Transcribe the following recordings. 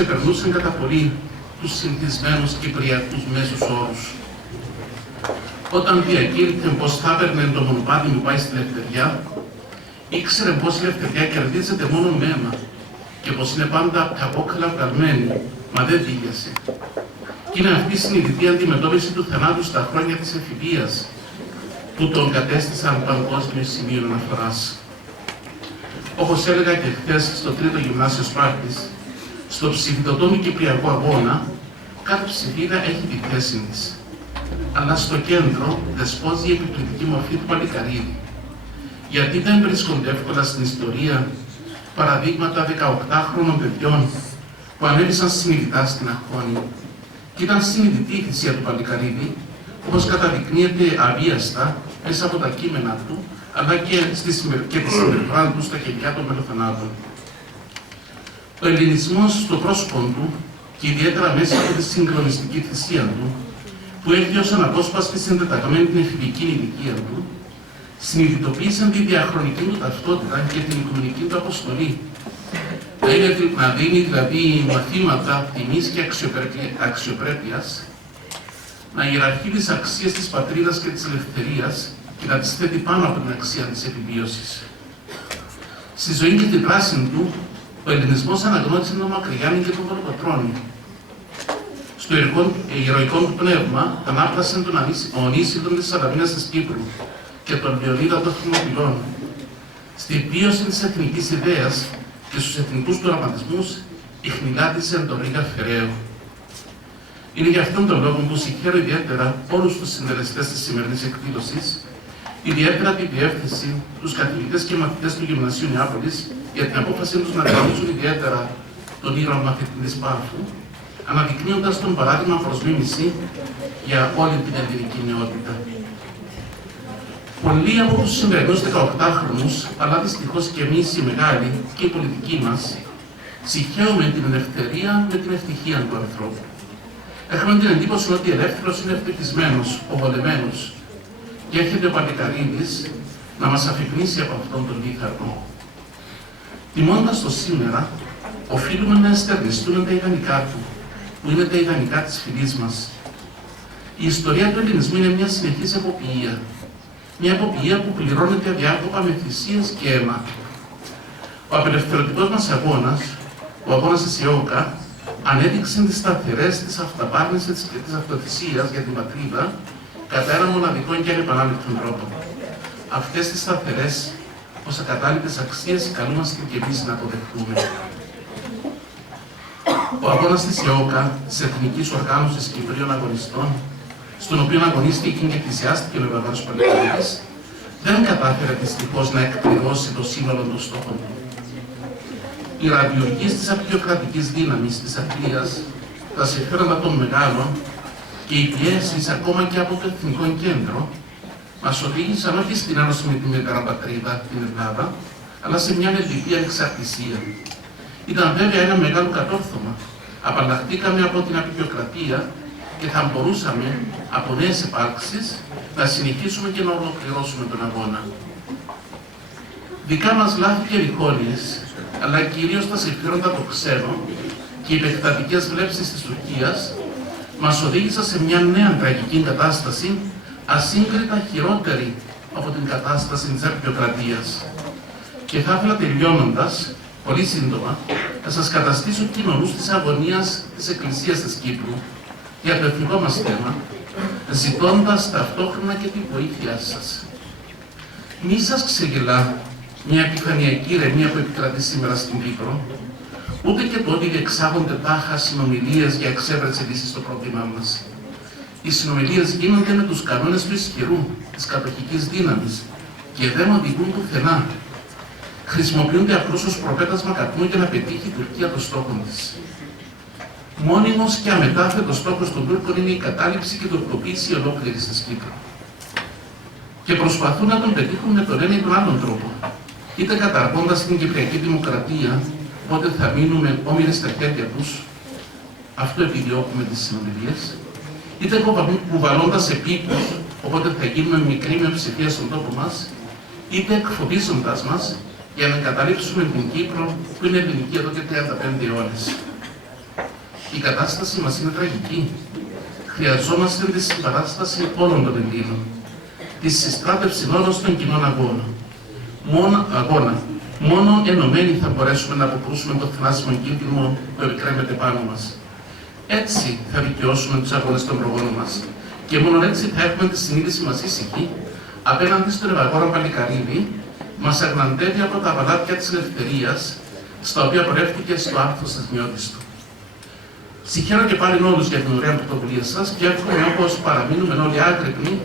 ξεπερνούσαν κατά πολύ τους συνηθισμένους κυπριακούς μέσους όρους. Όταν διακήρυτε πως θα έπαιρνε το μονοπάτι που πάει στη Λευτεριά, ήξερε πως η Λευτεριά κερδίζεται μόνο με αίμα και πως είναι πάντα καπόκαλα βγαλμένη, μα δεν δίγιασε. Και είναι αυτή η συνειδητή αντιμετώπιση του θανάτου στα χρόνια της εφηβείας που τον κατέστησαν παγκόσμιο σημείο αναφοράς. Όπως έλεγα και χθες στο 3ο Γυμνάσιο Σπάρτης, στο ψηφιδωτόμη Κυπριακό Αγώνα, κάθε ψηφίδα έχει τη θέση της. Αλλά στο κέντρο δεσπόζει η επιπληκτική μορφή του Παλικαρίδη. Γιατί δεν βρίσκονται εύκολα στην ιστορία παραδείγματα 18χρονων παιδιών που ανέβησαν συνειδητά στην Αχώνη. Και ήταν συνειδητή η θυσία του Παλικαρίδη, όπως καταδεικνύεται αβίαστα μέσα από τα κείμενα του, αλλά και τη συμπεριφορά του στα χεριά των μελοθανάτων. Ο ελληνισμός στο πρόσωπο του και ιδιαίτερα μέσα από τη συγκλονιστική θυσία του, που έχει ως αναπόσπαστη συντεταγμένη την εφηβική ηλικία του, συνειδητοποίησαν τη διαχρονική του ταυτότητα και την οικουμενική του αποστολή. Να δίνει δηλαδή μαθήματα τιμής και αξιοπρέπειας, να ιεραρχεί τις αξίες της πατρίδας και της ελευθερίας και να τις θέτει πάνω από την αξία της επιβίωσης. Στη ζωή και την δράση του, ο ελληνισμός αναγνώρισε τον Μακρυγιάννη και τον Κολοκοτρώνη. Στο ηρωικό του πνεύμα ανάπλασε τον Ονίσιδον της Σαλαμίνας της Κύπρου και τον Λεωνίδα των Θρηνοπυλών. Στη βίωση της εθνικής ιδέας και στους εθνικούς του οραματισμούς ιχνηλάτησε τον Ρίγα Φεραίου. Είναι για αυτόν τον λόγο που συγχαίρω ιδιαίτερα όλους τους συντελεστές της σημερινής εκδήλωσης, ιδιαίτερα τη διεύθυνση, τους καθηγητές και μαθητές του Γυμνασίου Νεάπολης για την απόφασή τους να καλούσουν ιδιαίτερα τον ήρωα μαθητή της Πάφου, αναδεικνύοντας τον παράδειγμα προς μίμηση για όλη την ελληνική νεότητα. Πολλοί από τους σημερινούς 18χρονους, αλλά δυστυχώς και εμείς οι μεγάλοι και οι πολιτικοί μας, συγχαίουμε την ελευθερία με την ευτυχία του ανθρώπου. Έχουμε την εντύπωση ότι ελεύθερος είναι ευτυχισμένος, ο βολεμένος, και έρχεται ο Παλικαρίδης να μας αφυπνίσει από αυτόν τον λίθαρχο. Τιμώντας το σήμερα, οφείλουμε να εστερνιστούμε τα ιδανικά του, που είναι τα ιδανικά της φυλής μας. Η ιστορία του ελληνισμού είναι μια συνεχής εποποιία. Μια εποποιία που πληρώνεται αδιάκοπα με θυσίες και αίμα. Ο απελευθερωτικός μας αγώνας, ο αγώνας της ΕΟΚΑ, ανέδειξε τις σταθερές της αυταπάρνησης και της αυτοθυσίας για την πατρίδα κατά έναν μοναδικό και ανεπανάληπτο τρόπο. Αυτές τις σταθερές, ως ακατάληπτες αξίες, καλούμαστε και εμείς να αποδεχτούμε. Ο αγώνας της ΕΟΚΑ, της Εθνικής Οργάνωσης Κυπρίων Αγωνιστών, στον οποίο αγωνίστηκε και εκκλησιάστηκε ο Ευαγγέλος Παλικαρίδης, δεν κατάφερε δυστυχώς να εκπληρώσει το σύνολο των στόχων του. Οι ραδιουργίες της απεικιοκρατικής δύναμης της Αγγλίας, τα συμφέροντα των μεγάλων και οι πιέσεις ακόμα και από το Εθνικό Κέντρο μας οδήγησαν όχι στην ένωση με την μητέρα πατρίδα, την Ελλάδα, αλλά σε μια ελληνική ανεξαρτησία. Ήταν βέβαια ένα μεγάλο κατόρθωμα. Απαλλαχτήκαμε από την απεικιοκρατία και θα μπορούσαμε από νέες επάρξεις να συνεχίσουμε και να ολοκληρώσουμε τον αγώνα. Δικά μας λάθη και διχόνοιες, αλλά κυρίως τα συμφέροντα των ξένων και οι επεκτατικές βλέψεις της Τουρκίας μας οδήγησαν σε μια νέα τραγική κατάσταση, ασύγκριτα χειρότερη από την κατάσταση της απεικιοκρατίας. Και θα ήθελα τελειώνοντας, πολύ σύντομα, να σας καταστήσω κοινωνούς της αγωνίας της Εκκλησίας της Κύπρου για το εθνικό μας θέμα, ζητώντας ταυτόχρονα και τη βοήθειά σας. Μη σας ξεγελά μια επιφανειακή ηρεμία που επικρατεί σήμερα στην Κύπρο, ούτε και το ότι διεξάγονται τάχα συνομιλίες για εξέβρεση λύση στο πρόβλημά μας. Οι συνομιλίες γίνονται με τους κανόνες του ισχυρού, της κατοχικής δύναμης και δεν οδηγούν πουθενά. Χρησιμοποιούνται απλώς ως προπέτασμα καπνού για να πετύχει η Τουρκία το στόχο της. Μόνιμος και αμετάφετος στόχος των Τούρκων είναι η κατάληψη και τουρκοποίηση ολόκληρης της Κύπρου. Και προσπαθούν να τον πετύχουν με τον ένα ή τον άλλον τρόπο. Είτε καταργώντας την Κυπριακή Δημοκρατία, οπότε θα μείνουμε όμοιροι στα χέρια τους, αυτό επιδιώκουμε τις συνομιλίες, είτε κουβαλώντας επίκους, οπότε θα γίνουμε μικρή μειοψηφία στον τόπο μας, είτε εκφοβίζοντας μας για να καταλήψουμε την Κύπρο που είναι ελληνική εδώ και 35 αιώνες. Η κατάσταση μας είναι τραγική. Χρειαζόμαστε τη συμπαράσταση όλων των Ελλήνων, τη συστράτευση όλων στον κοινό αγώνα. Μόνο ενωμένοι θα μπορέσουμε να αποκρούσουμε το θανάσιμο κίνδυνο που επικρέμεται πάνω μας. Έτσι θα δικαιώσουμε τους αγώνες των προγόνων μας. Και μόνο έτσι θα έχουμε τη συνείδηση μας ήσυχη απέναντι στον ευαγόρο Παλικαρίδη, μας αγναντεύει από τα παλάτια της ελευθερίας, στα οποία πορεύτηκε στο άρθρος της μειώτης του. Συγχαίρω και πάλι όλους για την ωραία πρωτοβουλία σας και εύχομαι όπως παραμείνουμε όλοι άγρυπνοι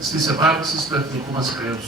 στις επάρξεις του εθνικού μας χρέους.